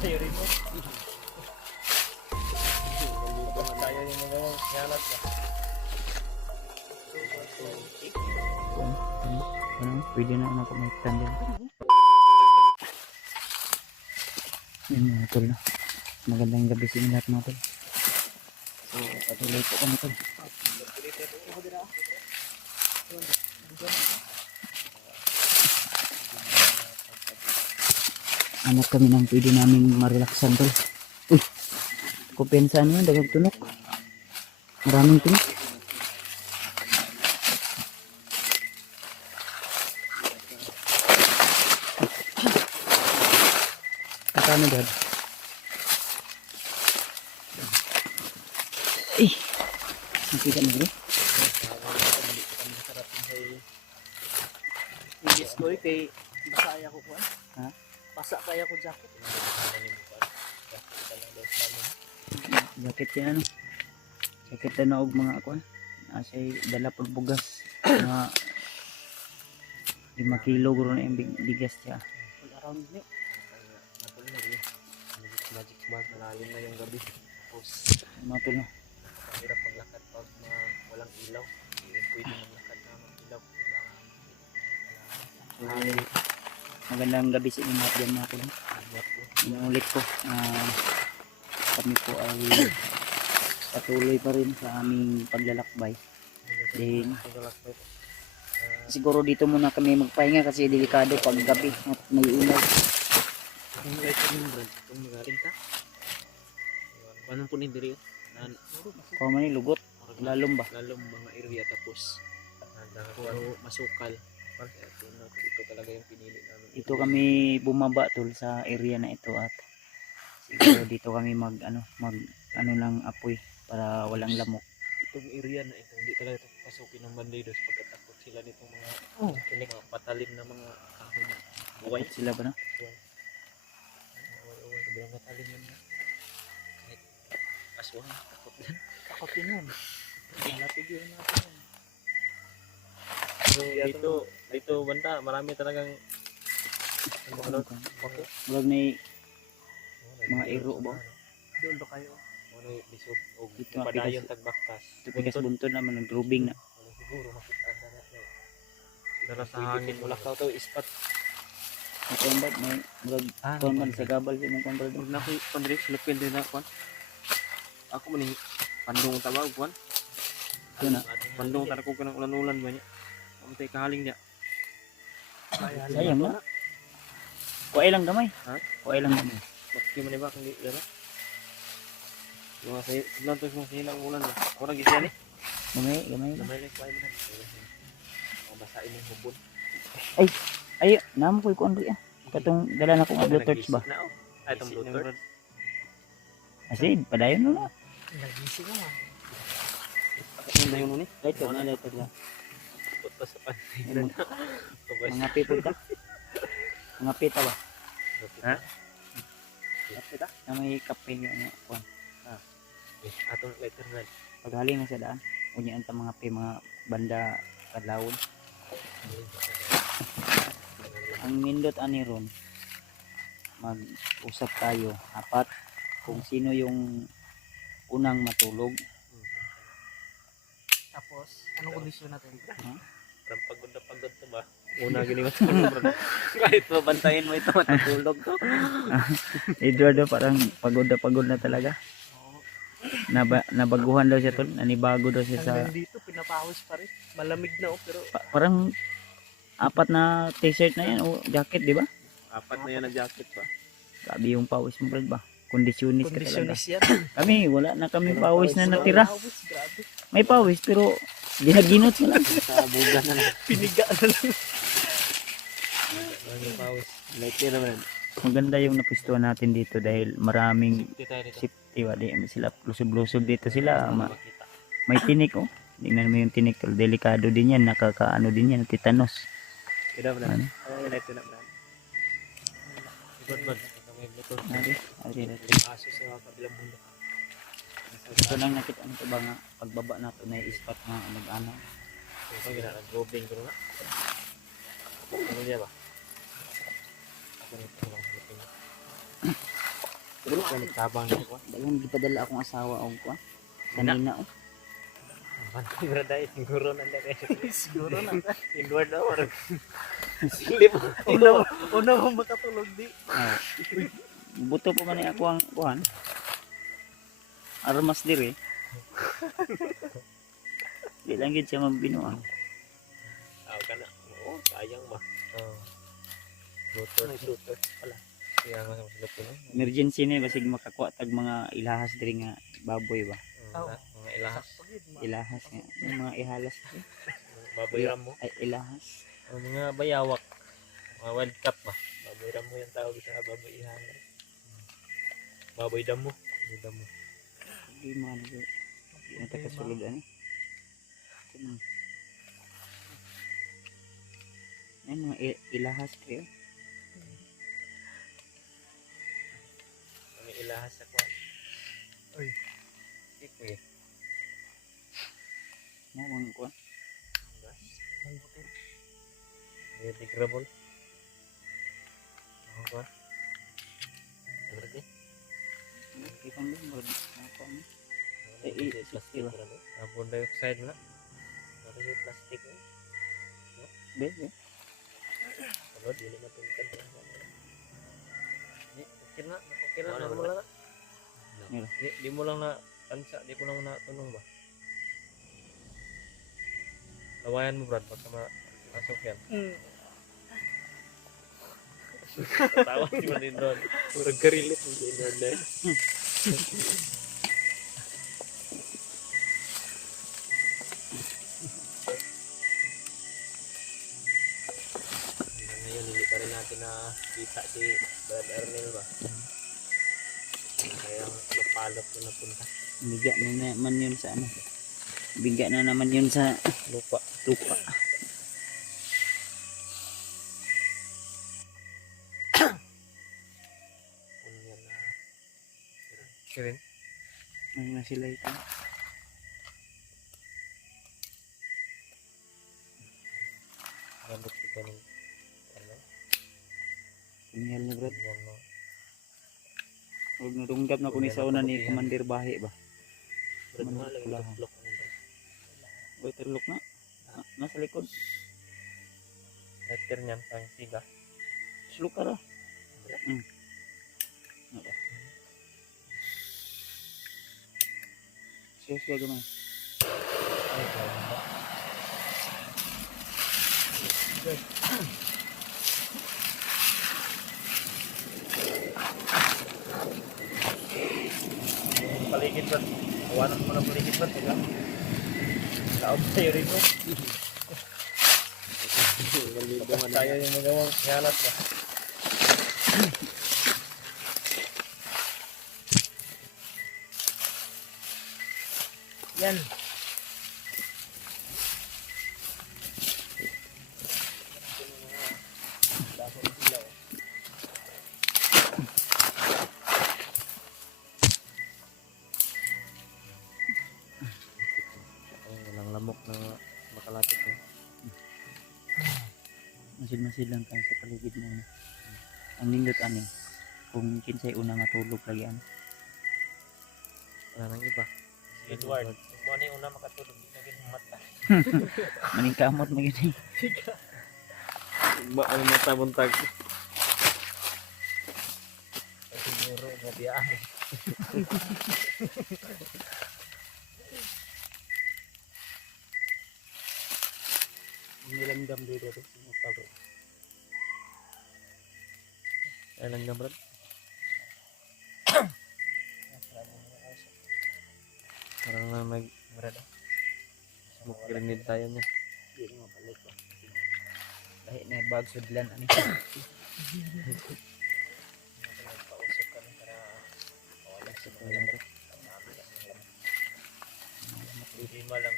Sa'yo rin mo. Tayo yung mga nyalat na. Pwede na ako mag-tan din. Yan mga tol na. Magandang gabi sa inyo lahat mga tol. So patuloy po kami tol. Hanap kami ng pwede naming marelaksan tol. Uy! Kupensa ano yan, dagag tunok. Maraming tunok. Kakano dad? Eh! Nakita mo bro? Hindi story kay basaya ko kuan. Ha? Basa kaya ko jacket. Jacket yan ano? Jacket na naog mga akuan. Asay dala pag bugas. Mga 5 kilo guro na yung bigas siya. All around niyo. Magic bag malalim na yung gabi. Tapos Mga tol no? mahirap maglakad pag walang ilaw. Hindi pwede maglakad na ng ilaw. Magandang gabi sa inyo mga dyan mga tol. Inuulit ko. Kami po ay patuloy pa rin sa aming paglalakbay. Then siguro dito muna kami magpahinga kasi delikado pag gabi at may ilaw. Kung light ka ng brand, kung magaling ka. Paano po ni diri? Kung man lugot, lalong ba? Lalong mga area tapos puro masukal. Ito talaga yung pinili namin. Dito kami bumaba tol sa area na ito at siguro dito kami mag lang apoy para walang lamok. Itong area na ito, hindi talaga ito pasukin ng bandidos pagkatakot sila nitong mga mga patalim na mga kahoy na buway. Takot sila ba na? Uway, sobrang matalim yun na. Kahit aswang, takot din. Takot din yun. Malapig yun natin. So, dito banda, marami talagang Wala na mga iro ba? Dulo kayo. Wala bisod o Dito padayon tagbaktas. Ito pikas buntod naman nag-drubing na. Wala siguro makita na natin. Dala sa hangin wala ka to ispat. Ito ang ba't may tuwan man sa gabal sa mga kondol. Huwag na ko pandiri sulupil din na kwan. Ako man ni pandong tawag kwan. Ito na. Pandong tara ko kanang ulan-ulan ba niya. Amtay kahaling niya. Sayang na. Kuhay lang gamay. Ha? Kuhay lang gamay. Bakit man ba kung di gana? Mga sa lang to mga silang ulan ba. Ako nang gisya ni. Gamay lang. Namay like pa man. Ang basain ng hubon. Ay, namo ko ikuan ri ah. Katong dala na kong blue torch ba? Ay, itong blue torch. Kasi padayon na. Nagising na. Ano na yun ni? Lighter na lighter lang. Put pa sa panay. Mga people ka. Mga pita ba? Ha? Pita? Na may kape yung ano kuan. Atong lighter na. Paghaling na sa daan. Unyaan ta mga mga banda kadlawon. Ang nindot ani ron mag-usap tayo apat kung sino yung unang matulog. Tapos, anong kondisyon natin? Huh? Parang pagod na pagod to ba? Una gini matulog. Kahit mabantayin mo ito matutulog to. Eduardo parang pagod na talaga. Nabaguhan daw siya tol, nanibago daw siya sa Hanggang dito, pinapawis pa rin. Malamig na pero parang apat na t-shirt na yan o jacket di ba? apat na yan na jacket pa. Grabe yung pawis mo brad ba? Kondisyonis ka talaga. Kondisyonis yan. Kami wala na kami pawis na natira. Pawis, grabe. May pawis pero ginaginot na lang. Sa buga na lang. Piniga na lang. Pawis. Lighter naman. Maganda yung napistuhan natin dito dahil maraming Safety tayo dito. safety wa di sila lusob-lusob dito sila may tinik oh. Tingnan mo yung tinik tol, delikado din yan, nakakaano din yan, tetanos. Ida ba Ano? na? Lighter na ba? Good. Aso sa kabilang mundo. Ito lang nakita nito ba nga pagbaba nato na ispat na nag-ano. Ito gina nag-gobling ko na. Ano niya ba? Ako nito lang Pero kung tabang na ko. Dagan gipadala akong asawa og ko. Kanina oh. Bantay brad ay siguro nanda kay. Siguro na. Inward na or. Silip. Una mo makatulog di. Ah. Buto pa man ako ang kuhan. Armas diri. Di lang gid siya mabinuang. Aw kana. Oo, sayang ba. Oh. Luther pala. Kaya nga sa silip no. Emergency ni basig makakuha tag mga ilahas diri nga baboy ba. Mga ilahas. Ilahas nga. Yung mga ihalas. Baboy ram mo. Ay ilahas. Ang mga bayawak. Mga World Cup ba. Baboy ram mo yung tawag sa baboy ihalas. Baboy damo. Baboy damo. Di man go. Di na ta kasulod ani. Ay mga ilahas kayo. Mga ilahas sa kwan. Uy. Sige. Mo mga kuan. Ang butil. Biodegradable. Ano ba? Berarti? Ipang din mo apa ni? Plastic na no? Carbon dioxide na. Ano yung plastic na? Be. Ano, di na matungkad. Okay na mo lang. Di mo lang na ansa, di ko lang na tunong ba? Lawayan mo brad, baka masok yan. Tawa si Manindon. Murag karilit mo si Manindon. Ngayon, hindi pa rin natin nakita si Brad Ernel ba? Kaya lupalop na napunta. Biga na naman yun sa ano. Biga na naman yun sa Lupa. lupa. Kunyan na. Kirin. Ano na sila ito? Nabot ito ng ano? Tingnan niyo bro. Kunyan na. Huwag natunggap na ko ni sa una ni Commander Bahe ba? Brad mo Manok lang pula. yung look. Uy, terlok na. Nasa likod. Letter niyan, pang siga. Sulok ka ra. Okay. Siya gamay. Ay, kaya ba? Paligid ba? Awanan mo na paligid ba? Diba? Kaob sa'yo rin mo. Tapos tayo yung magawang halat ba? Yan. Walang lamok na makalapit mo. Masid-masid lang tayo sa paligid mo. Ang nindot ani. Kung kinsay una matulog lagi ano. Wala nang iba. Edward, kung ano yung una makatulog, di na ginumata. Maning kamot magini. Ba ang mata buntag. Siguro mabiyaan. Nilamdam dito to. Pabro. Ay lang gamrad. Parang na nag-brad. Smoke grenade tayo niya. Di mo balik ko. Lahi na yung bag sudlan ani. Pausok kami para wala sa mga lamok. Lima lang.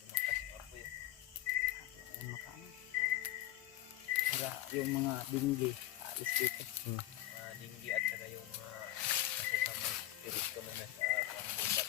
Lumakas ang apoy. Ayan makaano. Para yung mga dinggi alis dito. Mga dinggi at saka yung kasasamang spirit ko na nasa pambubat.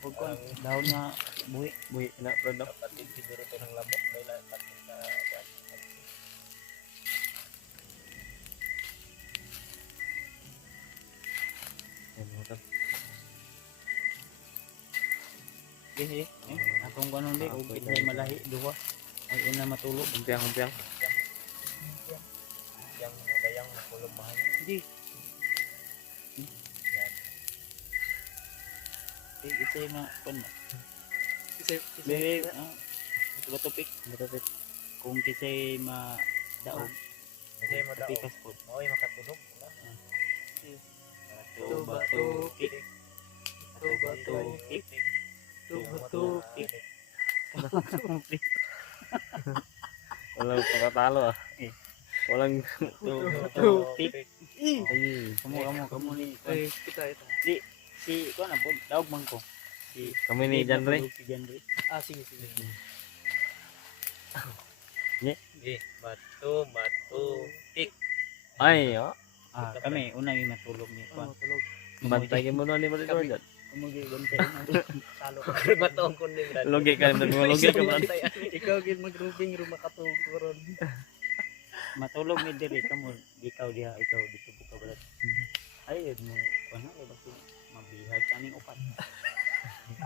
Huwag ko, dahon nga, buhi. Buhi na brad no. Kapatid siguro to ng lamok. Dahil lang tatlo sa kwan. Ayun mo to. Sige, atong kanon di, huwag kita malahi, duwa. Ay, na matulog. Umpiang. Yang dayang makulong mahal. Hindi. Ito yung mga, kung Bebe, ito ba topik? Matapit. Kung kisay madaog, Hindi mo daw. tapikas po. Oy, makatulog. Wala. Bato, bato, tik. Bato, bato, tik. Tubutik. Walang pakatalo ah. Walang Bato, tik. ay. Kamu ni. Kita ito. Si, ko na po, daog man ko. Si, Kami ni Jan Ray. Si Jan Ray. Sige. Nye. Sige. Batu. Tik. Ay, oh. Kami, unang yung matulog ni Juan. Tulog. Bantay mo no ni Maridor dyan. Kumugi, bantay na. Salo ka. Bato ang kundi. Logi ka logi ka man. Ikaw gin mag-grouping ro makatulog ko ron. Matulog ni Diri, kamu, ikaw diha, ikaw dito buka balat. Ay, mo, ano, basta mabihag kaming upat.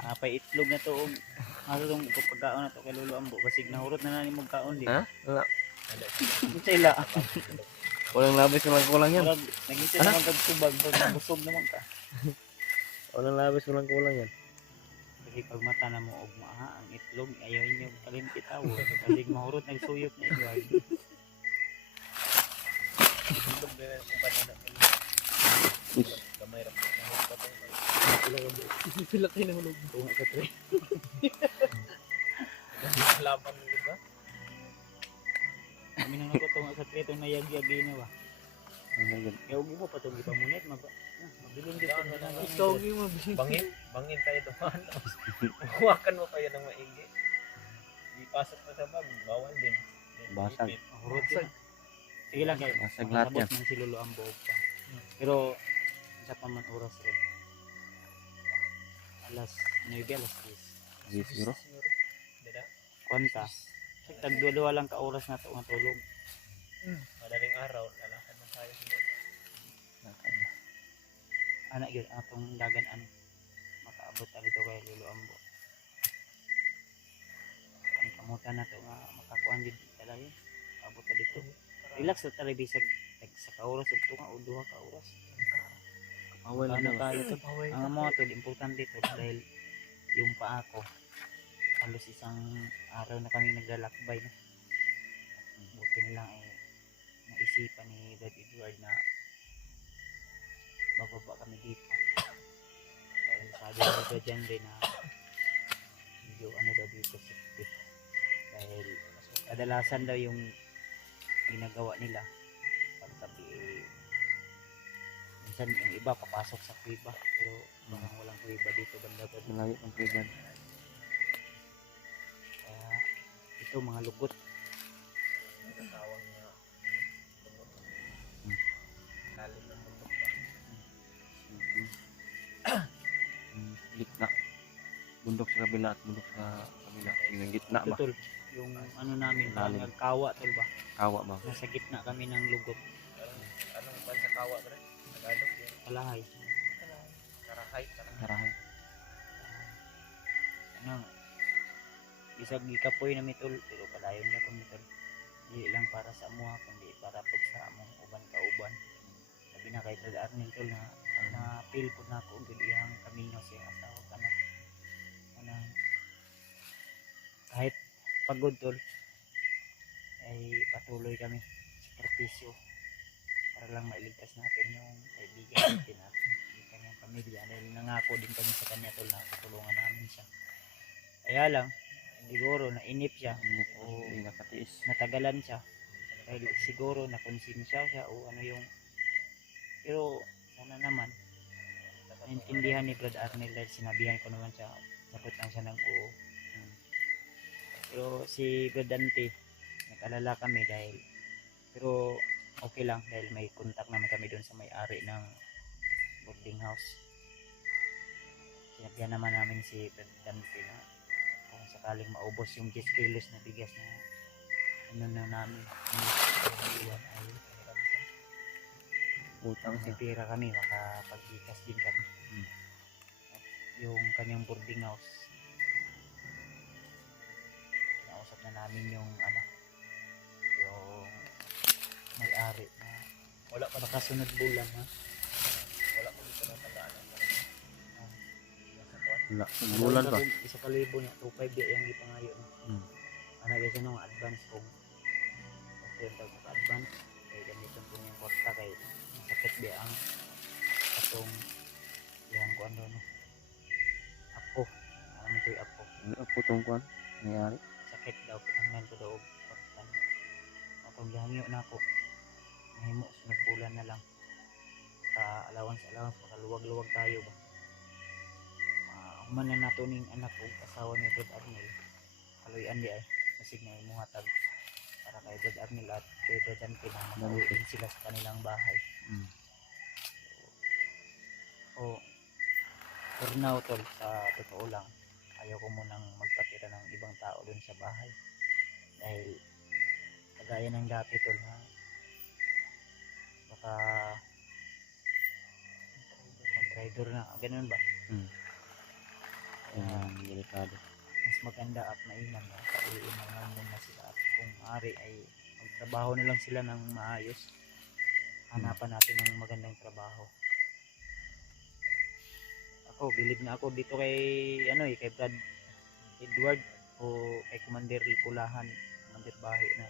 Apay itlog na to, halong pagkaon na to kay Lolo Ambo, basig nahurot na nani mong kaon di. Ha? Wala. Sila. Walang labis walang kulang yan. Nagintay naman kag subag, pag nabusog naman ka. Walang labis walang kulang yan. Kasi pag mata na mo og maaha ang itlog, ayaw inyo kalimpitaw. Basig mahurot nagsuyop na iwag. Tulog din ang kumpanya na. Kamay ra. Sila kayo nahulog. Tunga sa tre. Laban mo ba? Kami nang nakutunga sa tre itong nayag-yagi na ba. Ano yun? Kaya huwag mo pa itong ipamunit, mabiling dito na lang. Ikaw yung mabing. Bangin tayo dumaan. Huwakan mo kayo ng maigi. Ipasok pa sa bag, bawal din. Basag. Mahurot yun. Sige lang kayo. Basag lahat yan. Masabot man si Lolo Ambo pa. Pero, isa pa man oras rin. Alas 9, alas 10. Yes, siguro. Dada. Kwanta. Tagdua-dua lang ka oras na ito nga tulog. Madaling araw, lalakad na tayo siguro. Anak yun, atong dagan ano. Makaabot na dito kay Lolo Ambo. Kamutan na ito nga makakuan din talaga. Abot na dito. Relax na talaga bisag sa ka-oras ito nga o duha ka oras. Awal Ano na. tayo ito? Ang mga ito, importante ito dahil yung paa ko halos isang araw na kami naglalakbay no? Buti na lang naisipan ni Dad Edward na bababa kami dito dahil sabi ni Dad Jan rin na medyo ano daw dito safety dahil kadalasan daw yung ginagawa nila pagtabi minsan yung iba papasok sa kuiba pero walang kuiba dito banda ba Malayo ang kaiban. kaya ito mga lugot Tawag niya. Lalim ng bundok pa. Gitna. Bundok sa kabila at bundok sa kabila. Yung gitna ba? tutol yung ano namin Lalim. nagkawa tol ba Kawa ba? nasa gitna kami ng lugot Anong bansa kawa ba rin? Tagalog yun. kalahay Karahay. Karahay. ano bisag gikapoy na mitol pero padayon niya kung mitol hindi lang para sa amuha kundi para pag sa among uban kauban sabi na kay Brad Arnel tol na feel ko na ako gud iyang kamino siya asawa kana ana kahit pagod tol ay patuloy kami sakripisyo para lang mailigtas natin yung kaibigan natin at yung kanyang pamilya dahil nangako din kami sa kanya tol na tutulungan namin siya kaya lang siguro nainip siya o Hindi nakatiis. natagalan siya dahil siguro nakonsensya siya o ano yung pero sana naman naintindihan ni Brad Arnel dahil sinabihan ko naman siya sagot lang siya ng oo. Pero si Brad Dante nag-alala kami dahil pero okay lang dahil may contact naman kami doon sa may-ari ng boarding house si Sinabyan naman namin si Dante na kung sakaling maubos yung 10 kilos na bigas na ano na namin iwan ay Utang kasi pira kami, makapagbigas din kami. At yung kanyang boarding house, kinausap na namin yung ano, yung may-ari na Wala pa baka sunod bulan ha. wala pa dito na tandaan. Wala. Bulan Bulan pa. Isa ka libo niya, 2.5 di yung ipangayo. Ano kasi nung advance kung okay yung mag-advance kay gamitin po niyang kwarta kay sakit di ang atong yan ko ano no apo alam mo ito yung apo Ano po itong kwan? Nangyari? sakit daw pinangnan ko daw og kwarta atong gihangyo na ako mahimo sunod bulan na lang ka allowance makaluwag-luwag tayo ba human na nato ning anak ug asawa ni Brad Arnel kaluyan di ay kasi na imuhatag para kay Brad Arnel at kay Brad Dante na makauwiin sila sa kanilang bahay. O for now tol, sa totoo lang ayaw ko munang magpatira ng ibang tao dun sa bahay dahil kagaya ng dati tol na baka traitor na ganun ba Delikado. mas maganda at mainam na pauwiin na lang muna sila at kung maaari ay magtrabaho na lang sila ng maayos hanapan natin ng magandang trabaho. Ako bilib na ako dito kay ano kay Brad Edward o kay Commander Pulahan, Commander Bahi na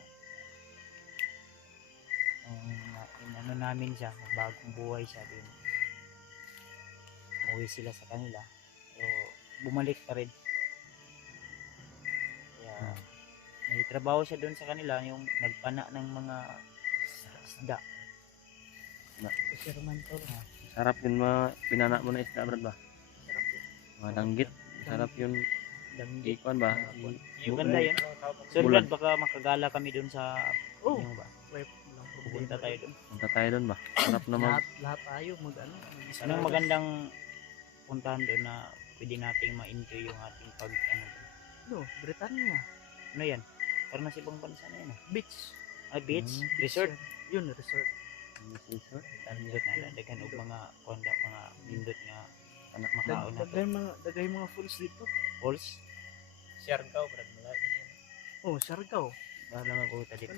ano namin siya, bagong buhay siya din. Umuwi sila sa kanila. So, bumalik pa rin. Kaya, may trabaho siya doon sa kanila, yung nagpana ng mga isda. Fisherman to na. Sarap yun pinana mo na isda, Brad ba? Mga danggit. Sarap yun. Danggit. Ikon ba? Yung ganda yan. So, Bulan. Brad, baka makagala kami doon sa yung ba? Pupunta tayo doon. Punta tayo doon ba? Sarap naman. Lahat tayo Anong magandang puntahan doon na pwede nating ma-enjoy yung ating pag Britanya ano yan? Parang nasa ibang bansa na yan beach. beach? Resort? Yun resort. Resort na daghan og mga konda mga nindot nga anak makaon na to. Dagay mga falls dito. Falls? Siargao, Brad. Oh, Siargao. Bahala nga ko dito.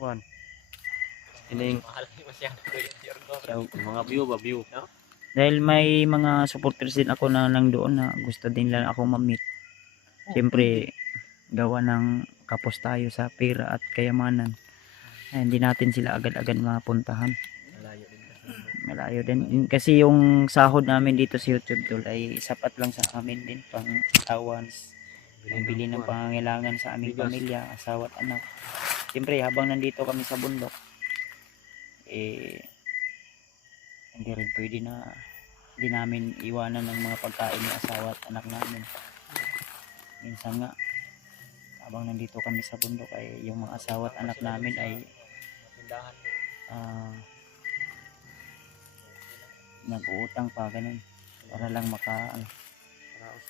One. Ining Mahal masyado yung Siargao. mga view ba? View. Dahil may mga supporters din ako na nang doon na gusto din lang ako ma-meet. Siyempre, gawa ng kapos tayo sa pera at kayamanan. Ay, hindi natin sila agad-agad mapuntahan. Malayo din kasi. Malayo din. Kasi yung sahod namin dito sa YouTube tol ay sapat lang sa amin din pang allowance. Pambili ng pangangailangan sa aming pamilya, asawa at anak. Siyempre, habang nandito kami sa bundok, hindi rin pwede na hindi namin iwanan ng mga pagkain ng asawa at anak namin. Minsan nga habang nandito kami sa bundok ay yung mga asawa at anak namin ay Tindahan mo. nag-uutang pa ganun para lang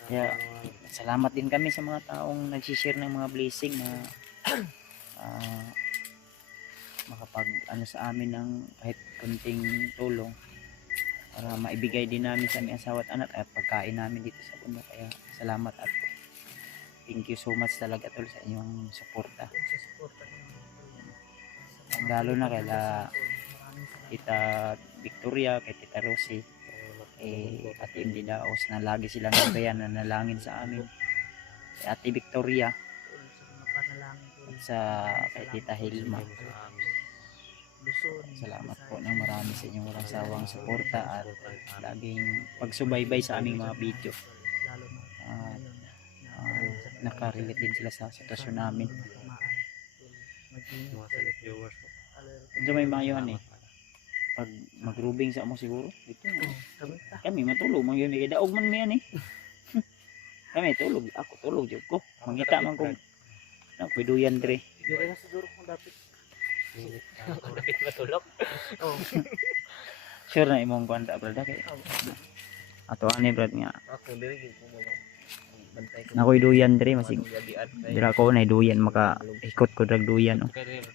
kaya salamat din kami sa mga taong nagsishare ng mga blessing na makapag sa amin ng kahit kunting tulong para maibigay din namin sa aming asawa at anak at pagkain namin dito sa bundok. Kaya salamat at thank you so much talaga tol sa inyong suporta. Lalo na kay Tita Victoria, kay Tita Rosie, Ate Imdi Daos na lagi silang nabayan na nalangin sa amin. Kay Ate Victoria at sa kay Tita Hilma. Salamat po ng marami sa inyong walang sawang suporta at laging pagsubaybay sa aming mga video. Nakarelate din sila sa sitwasyon namin. Diyan may mayuhan pag magrubing sa mo siguro dito kami matulog man yun daog man mo yan kami tulog ako tulog jud ko mangita man kung pwiduyan dire Dire na siguro kung dapat. Dapat matulog. Oh. sure na imong kwanta brada kay Ato ani brad nga. Ako diri gyud ko mo. Bantay ko. Nakoy duyan diri masig. Anong gabian kay Dira ko na duyan maka ikot ko drag duyan. Oh. Career.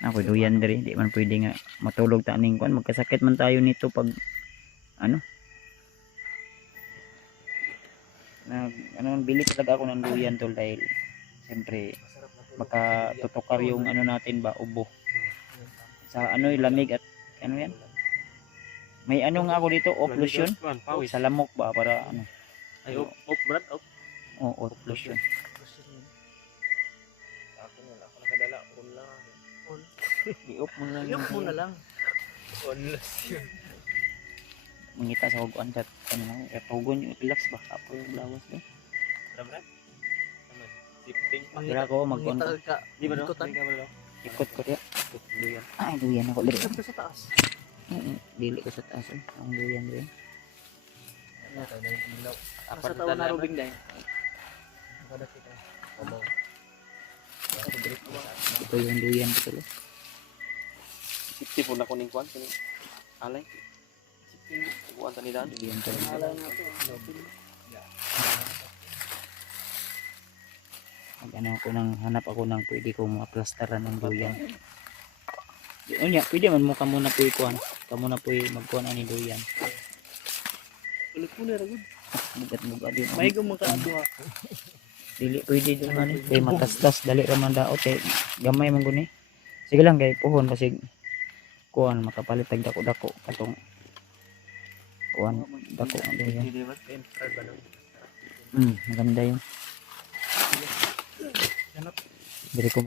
Nakoy duyan diri, di man pwede nga matulog ta ning kuan, magkasakit man tayo nito pag ano. Bili talaga ako ng duyan tol dahil siyempre baka tutokar yung ano natin ba ubo. Sa ano lamig at ano yan? May ano nga ako dito, occlusion. Pawis. Sa lamok ba para ano? Ay, op, Brad, op. Oh, occlusion. Sa akin wala ako nakadala ulan. I-off mo lang Yung muna lang. Onless yun. mangita sa huguan kat ano tugon yung relax ba kapo yung lawas ba. Brad. Naman. Sifting. Dira ko mag-on ko. Mangital ka. Di ba no? Ikutan. Di ka ba no? Ikot ko diya. Duyan. Ay, duyan ako diri. Ikot ka sa taas. Dili ko sa taas eh. Ang duyan diri. Ano tayo na yung ilaw. Nasa tawa na rubing dahil. Kada kita. Omo. Ito yung duyan ko tulo. 60 po na kuning kwan. Kuning alay. 60. Kuwan ta ni Dan. Duyan ko. Pangalan nga to. Ano ako nang hanap ako ng pwede ko ma-plasteran ng duyan. O nya, pwede man mo kamo na puy kuan. Kamo na puy magkuan ani duyan. Ulit-ulit ragod. Mugat-mugat yun. May gumakaado ha. Dili pwede dun ani. Kay matastas dali ra man daot kay gamay man guni. Sige lang kay puhon basig kuan makapalit tag dako-dako katong kuan dako ang duyan. Di ba? Maganda yun. Diri ko